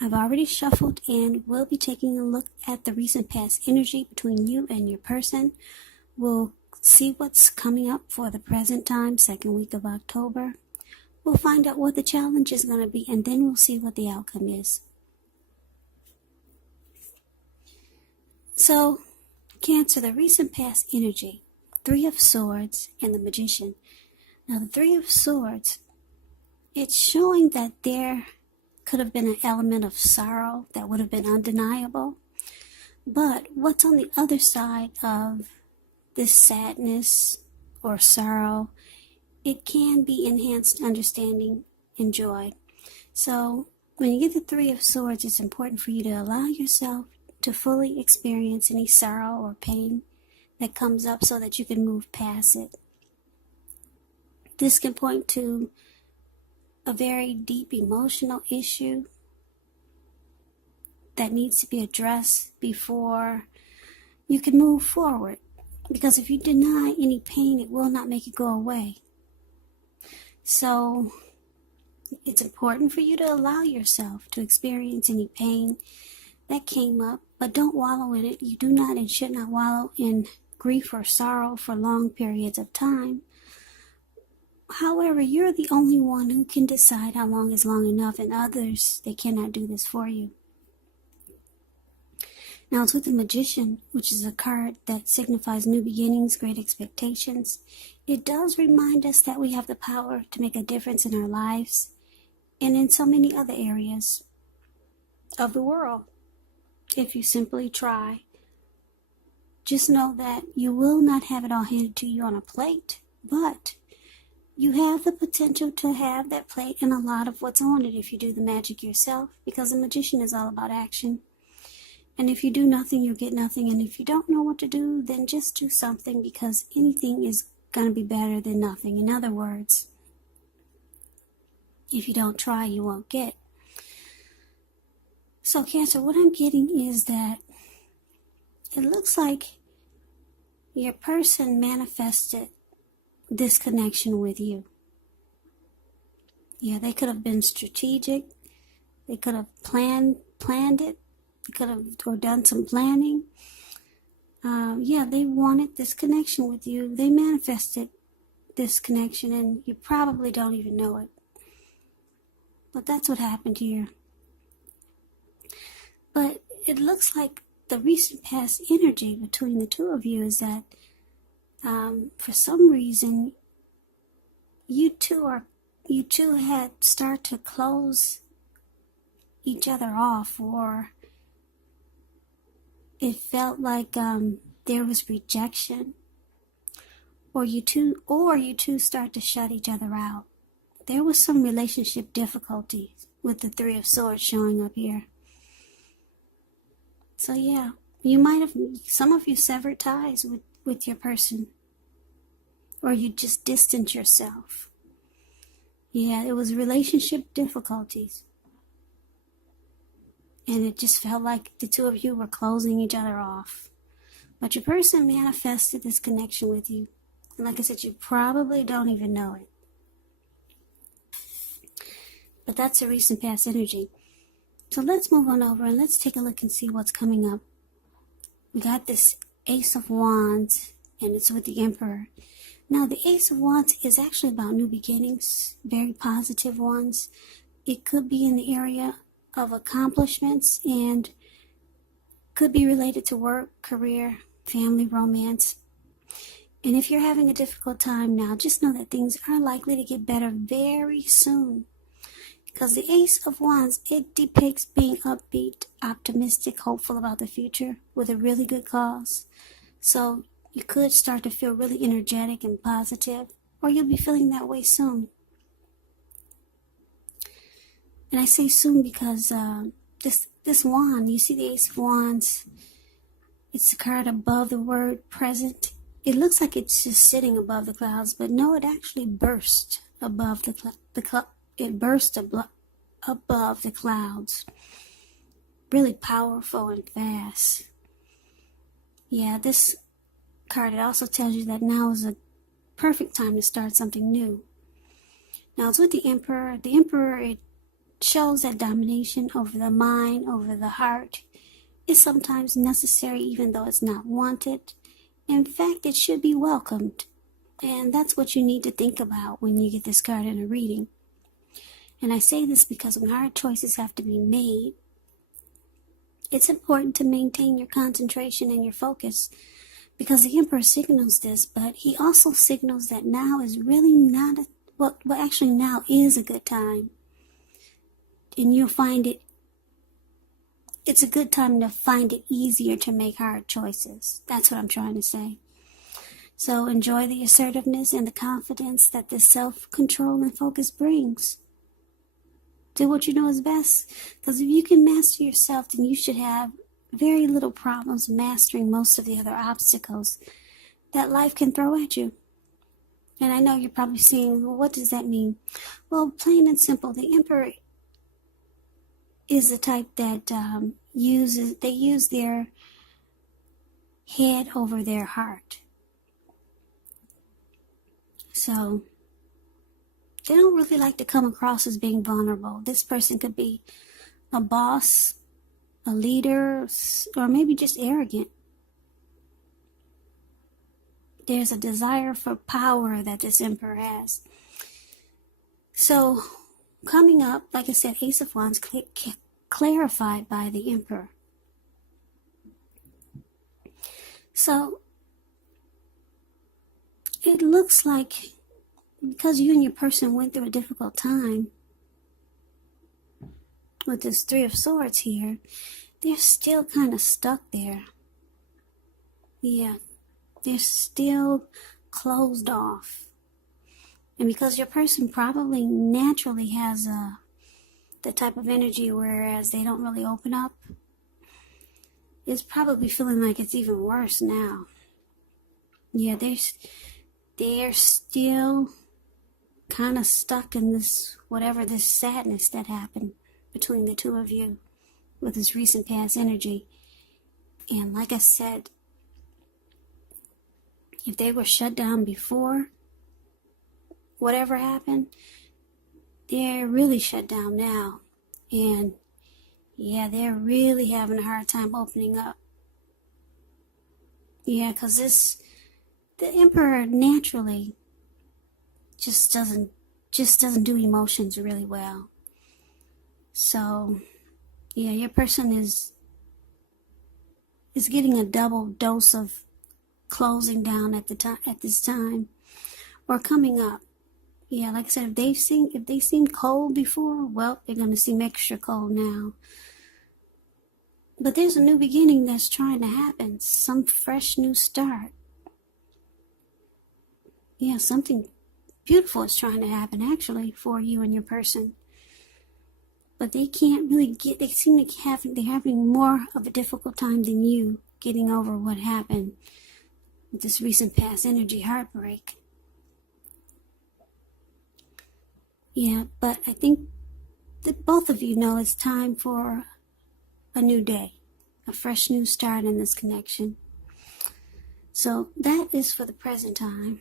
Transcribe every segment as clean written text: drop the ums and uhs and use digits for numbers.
I've already shuffled and we'll be taking a look at the recent past energy between you and your person. We'll see what's coming up for the present time, second week of October. We'll find out what the challenge is going to be, and then we'll see what the outcome is. So, Cancer, the recent past energy, Three of Swords and the Magician. Now, the Three of Swords, it's showing that there could have been an element of sorrow that would have been undeniable. But what's on the other side of this sadness or sorrow, it can be enhanced understanding and joy. So when you get the Three of Swords, it's important for you to allow yourself to fully experience any sorrow or pain that comes up so that you can move past it. This can point to a very deep emotional issue that needs to be addressed before you can move forward. Because if you deny any pain, it will not make it go away. So it's important for you to allow yourself to experience any pain that came up, but don't wallow in it. You do not and should not wallow in grief or sorrow for long periods of time. However, you're the only one who can decide how long is long enough, and others, they cannot do this for you. Now it's with the Magician, which is a card that signifies new beginnings, great expectations. It does remind us that we have the power to make a difference in our lives and in so many other areas of the world. If you simply try, just know that you will not have it all handed to you on a plate, but you have the potential to have that plate and a lot of what's on it if you do the magic yourself, because the Magician is all about action. And if you do nothing, you'll get nothing. And if you don't know what to do, then just do something, because anything is going to be better than nothing. In other words, if you don't try, you won't get. So Cancer, what I'm getting is that it looks like your person manifested this connection with you. Yeah, they could have been strategic. They could have planned it. They could have or done some planning. They wanted this connection with you. They manifested this connection, and you probably don't even know it. But that's what happened here. But it looks like the recent past energy between the two of you is that for some reason you two had started to close each other off, or it felt like there was rejection, or you two start to shut each other out. There was some relationship difficulties with the Three of Swords showing up here. So yeah, some of you severed ties with your person, or you just distanced yourself. Yeah, it was relationship difficulties. And it just felt like the two of you were closing each other off. But your person manifested this connection with you. And like I said, you probably don't even know it. But that's a recent past energy. So let's move on over and let's take a look and see what's coming up. We got this Ace of Wands, and it's with the Emperor. Now, the Ace of Wands is actually about new beginnings, very positive ones. It could be in the area of accomplishments and could be related to work, career, family, romance. And if you're having a difficult time now, just know that things are likely to get better very soon. Because the Ace of Wands, it depicts being upbeat, optimistic, hopeful about the future with a really good cause. So you could start to feel really energetic and positive, or you'll be feeling that way soon. And I say soon because this wand, you see the Ace of Wands, it's the card above the word present. It looks like it's just sitting above the clouds, but no, it actually burst above above the clouds. Really powerful and fast. Yeah, this card, it also tells you that now is a perfect time to start something new. Now it's with the Emperor. The Emperor, it shows that domination over the mind, over the heart, is sometimes necessary even though it's not wanted. In fact, it should be welcomed. And that's what you need to think about when you get this card in a reading. And I say this because when hard choices have to be made, it's important to maintain your concentration and your focus, because the Emperor signals this, but he also signals that now is really not, actually now is a good time. And you'll find it's a good time to find it easier to make hard choices. That's what I'm trying to say. So enjoy the assertiveness and the confidence that this self-control and focus brings. Do what you know is best, because if you can master yourself, then you should have very little problems mastering most of the other obstacles that life can throw at you. And I know you're probably saying, well, what does that mean? Well, plain and simple, the Emperor is the type that use their head over their heart. So they don't really like to come across as being vulnerable. This person could be a boss, a leader, or maybe just arrogant. There's a desire for power that this Emperor has. So coming up, like I said, Ace of Wands clarified by the Emperor. So it looks like, because you and your person went through a difficult time with this Three of Swords here, they're still kind of stuck there. Yeah, they're still closed off. And because your person probably naturally has the type of energy whereas they don't really open up, it's probably feeling like it's even worse now. Yeah, they're still kind of stuck in this sadness that happened between the two of you with this recent past energy. And like I said, if they were shut down before whatever happened, they're really shut down now. And yeah, they're really having a hard time opening up. Yeah, because the Emperor naturally just doesn't do emotions really well. So yeah, your person is getting a double dose of closing down at this time, or coming up. Yeah, like I said, if they seemed cold before, well, they're going to seem extra cold now. But there's a new beginning that's trying to happen, some fresh new start. Yeah, something beautiful is trying to happen actually for you and your person. But they can't really they seem like they're having more of a difficult time than you getting over what happened with this recent past energy heartbreak. Yeah, but I think that both of you know it's time for a new day, a fresh new start in this connection. So that is for the present time.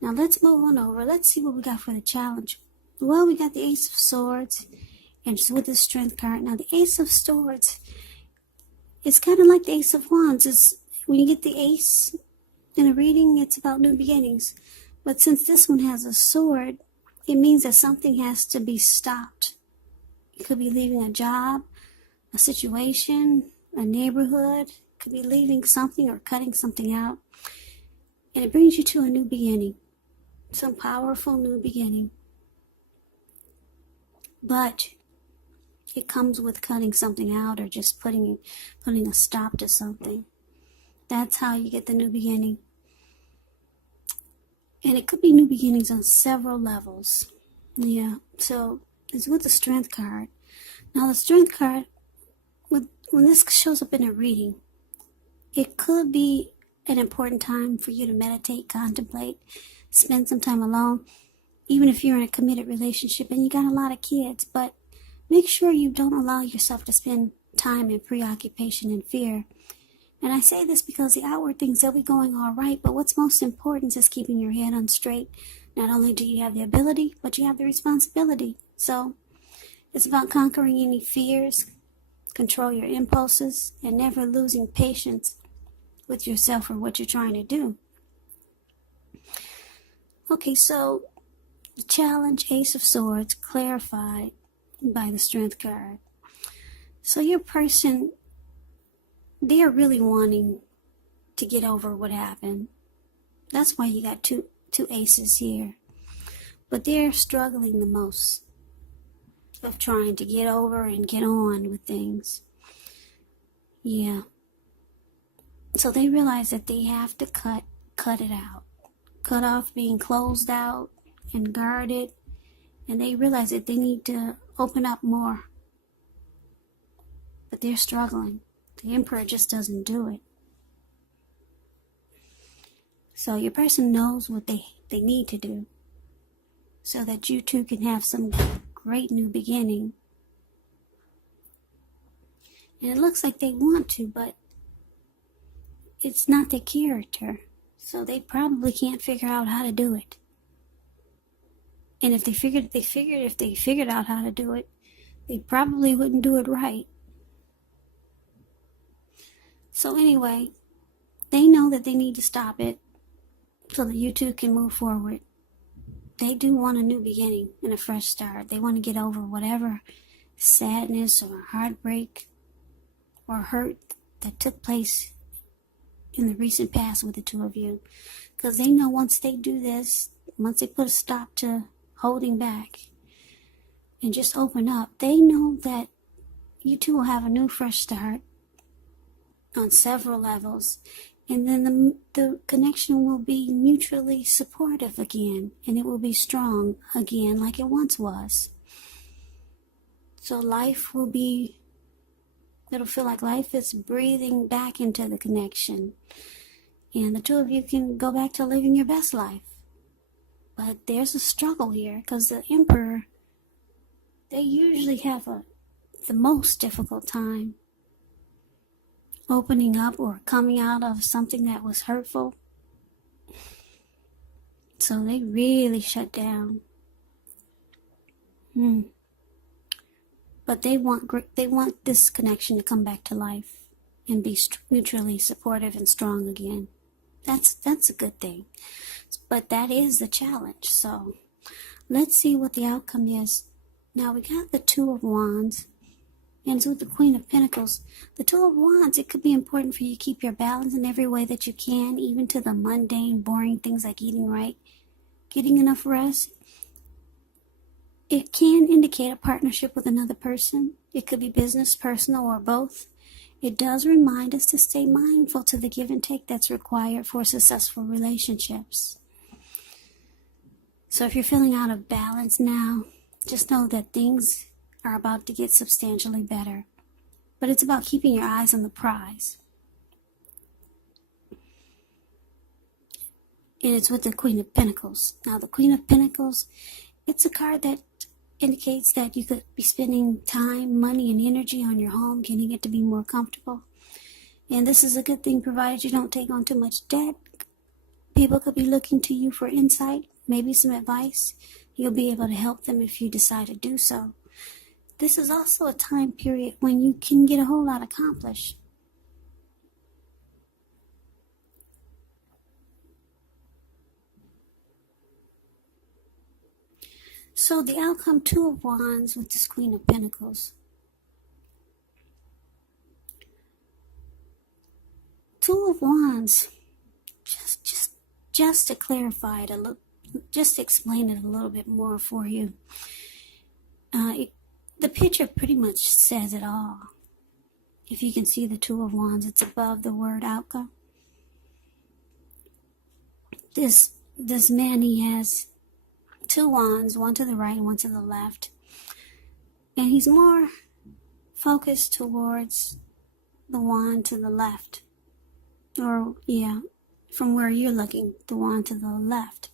Now let's move on over. Let's see what we got for the challenge. Well, we got the Ace of Swords, and with the Strength card. Now the Ace of Swords, it's kind of like the Ace of Wands. It's when you get the Ace in a reading, it's about new beginnings. But since this one has a sword, it means that something has to be stopped. It could be leaving a job, a situation, a neighborhood. It could be leaving something or cutting something out. And it brings you to a new beginning. Some powerful new beginning. But it comes with cutting something out or just putting a stop to something. That's how you get the new beginning. And it could be new beginnings on several levels. Yeah, so it's with the Strength card. Now the Strength card, when this shows up in a reading, it could be an important time for you to meditate, contemplate, spend some time alone, even if you're in a committed relationship and you got a lot of kids. But make sure you don't allow yourself to spend time in preoccupation and fear. And I say this because the outward things, they'll be going all right, but what's most important is keeping your head on straight, Not only do you have the ability, but you have the responsibility. So it's about conquering any fears, control your impulses, and never losing patience with yourself or what you're trying to do. Okay, so the challenge, Ace of Swords, clarified by the Strength card. So your person, they're really wanting to get over what happened. That's why you got two aces here. But they're struggling the most of trying to get over and get on with things. Yeah. So they realize that they have to cut it out. Cut off being closed out and guarded. And they realize that they need to open up more. But they're struggling. The Emperor just doesn't do it. So your person knows what they need to do so that you two can have some great new beginning. And it looks like they want to, but it's not their character. So they probably can't figure out how to do it. And if they figured out how to do it, they probably wouldn't do it right. So anyway, they know that they need to stop it so that you two can move forward. They do want a new beginning and a fresh start. They want to get over whatever sadness or heartbreak or hurt that took place in the recent past with the two of you. Because they know once they do this, once they put a stop to holding back and just open up, they know that you two will have a new fresh start on several levels. And then the connection will be mutually supportive again. And it will be strong again like it once was. So it'll feel like life is breathing back into the connection. And the two of you can go back to living your best life. But there's a struggle here because the Emperor, they usually have the most difficult time opening up or coming out of something that was hurtful. So they really shut down. But they want this connection to come back to life and be mutually supportive and strong again. That's a good thing. But that is the challenge. So let's see what the outcome is. Now we got the Two of Wands. And it's with the Queen of Pentacles. The Two of Wands, it could be important for you to keep your balance in every way that you can, even to the mundane, boring things like eating right, getting enough rest. It can indicate a partnership with another person. It could be business, personal, or both. It does remind us to stay mindful to the give and take that's required for successful relationships. So if you're feeling out of balance now, just know that things are about to get substantially better. But it's about keeping your eyes on the prize. And it's with the Queen of Pentacles. Now the Queen of Pentacles, it's a card that indicates that you could be spending time, money, and energy on your home, getting it to be more comfortable. And this is a good thing provided you don't take on too much debt. People could be looking to you for insight, maybe some advice. You'll be able to help them if you decide to do so. This is also a time period when you can get a whole lot accomplished. So the outcome, Two of Wands with this Queen of Pentacles. Two of Wands, just to clarify it a little, just to explain it a little bit more for you. The picture pretty much says it all. If you can see the Two of Wands, it's above the word outcome. This man, he has two wands, one to the right and one to the left. And he's more focused towards the wand to the left. Or, yeah, from where you're looking, the wand to the left.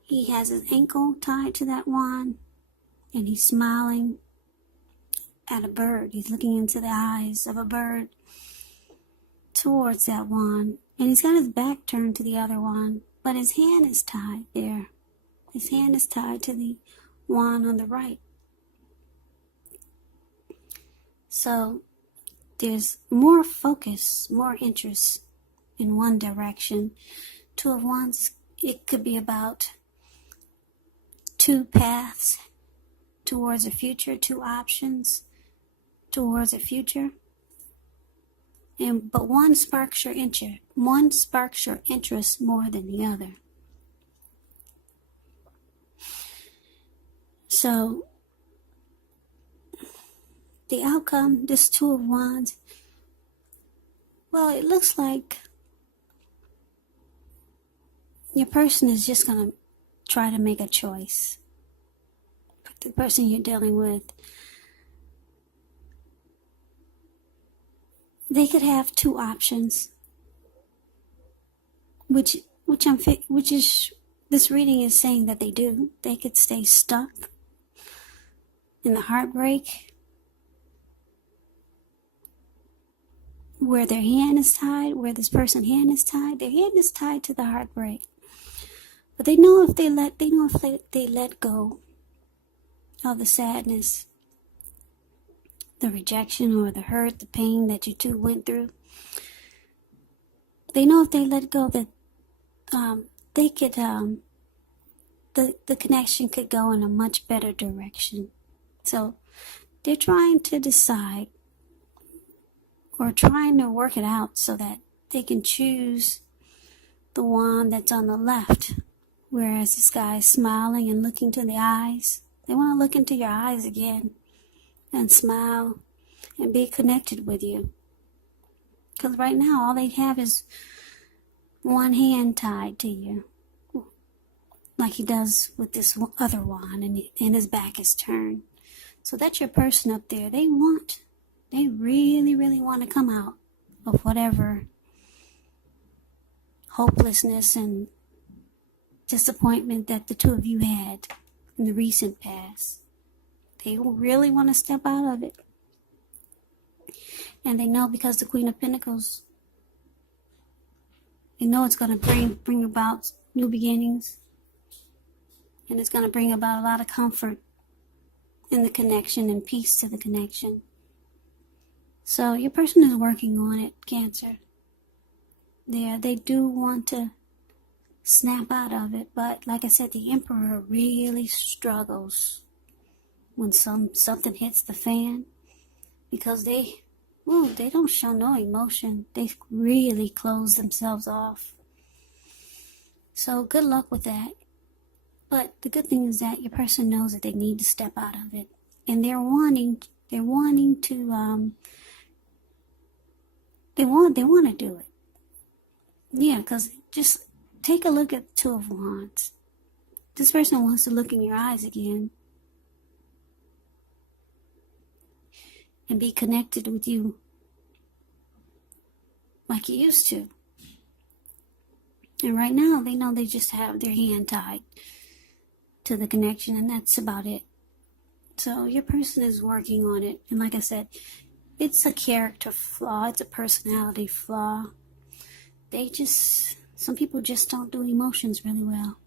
He has his ankle tied to that wand. And he's smiling at a bird. He's looking into the eyes of a bird towards that wand. And he's got his back turned to the other wand. but his hand is tied there. His hand is tied to the wand on the right. So there's more focus, more interest in one direction. Two of Wands, it could be about two paths towards a future, two options towards a future. But one sparks your interest more than the other. So the outcome, this Two of Wands, well, it looks like your person is just going to try to make a choice. The person you're dealing with, they could have two options, which this reading is saying that they do. They could stay stuck in the heartbreak where their hand is tied, where this person's hand is tied. Their hand is tied to the heartbreak. But they know if they let go of the sadness, the rejection or the hurt, the pain that you two went through. They know if they let go that they could the connection could go in a much better direction. So they're trying to decide or trying to work it out so that they can choose the wand that's on the left. Whereas this guy is smiling and looking to the eyes. They want to look into your eyes again and smile and be connected with you. Because right now all they have is one hand tied to you, like he does with this other wand, and his back is turned. So that's your person up there. They really, really want to come out of whatever hopelessness and disappointment that the two of you had in the recent past. They really want to step out of it. And they know, because the Queen of Pentacles, they know it's going to bring about new beginnings. And it's going to bring about a lot of comfort in the connection and peace to the connection. So your person is working on it, Cancer. They do want to snap out of it, but like I said, the Emperor really struggles when something hits the fan, because they don't show no emotion. They really close themselves off. So good luck with that. But the good thing is that your person knows that they need to step out of it, and they're wanting to they want to do it. Yeah, because just take a look at the Two of Wands. This person wants to look in your eyes again and be connected with you like you used to. And right now, they know they just have their hand tied to the connection, and that's about it. So your person is working on it. And like I said, it's a character flaw. It's a personality flaw. Some people just don't do emotions really well.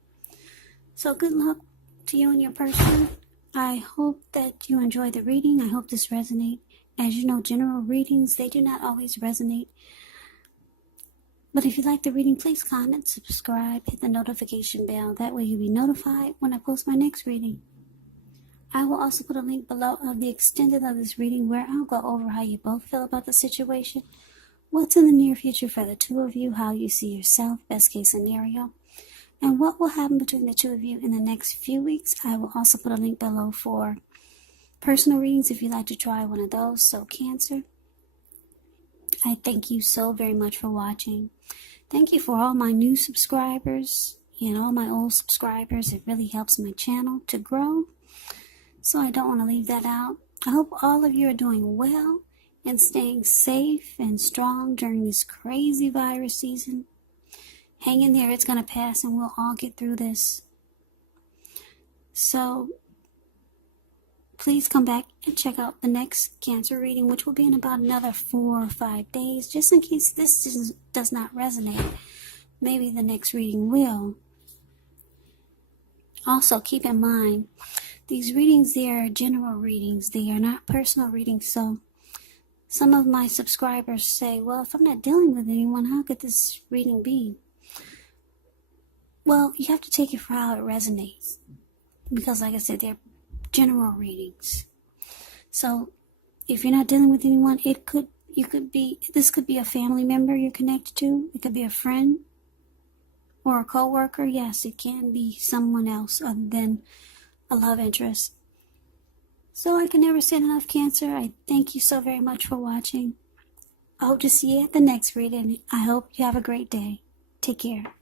So good luck to you and your person. I hope that you enjoy the reading. I hope this resonates. As you know, general readings, they do not always resonate. But if you like the reading, please comment, subscribe, hit the notification bell. That way you'll be notified when I post my next reading. I will also put a link below of the extended of this reading, where I'll go over how you both feel about the situation, what's in the near future for the two of you, how you see yourself, best case scenario, and what will happen between the two of you in the next few weeks. I will also put a link below for personal readings if you'd like to try one of those. So Cancer, I thank you so very much for watching. Thank you for all my new subscribers and all my old subscribers. It really helps my channel to grow, so I don't want to leave that out. I hope all of you are doing well and staying safe and strong during this crazy virus season. Hang in there, it's going to pass, and we'll all get through this. So please come back and check out the next Cancer reading, which will be in about another 4 or 5 days, just in case this does not resonate. maybe the next reading will. Also, keep in mind, these readings, they are general readings. They are not personal readings. So some of my subscribers say, well, if I'm not dealing with anyone, how could this reading be? Well, you have to take it for how it resonates. Because like I said, they're general readings. So if you're not dealing with anyone, this could be a family member you're connected to. It could be a friend or a co-worker. Yes, it can be someone else other than a love interest. So I can never say enough, Cancer. I thank you so very much for watching. I hope to see you at the next reading. I hope you have a great day. Take care.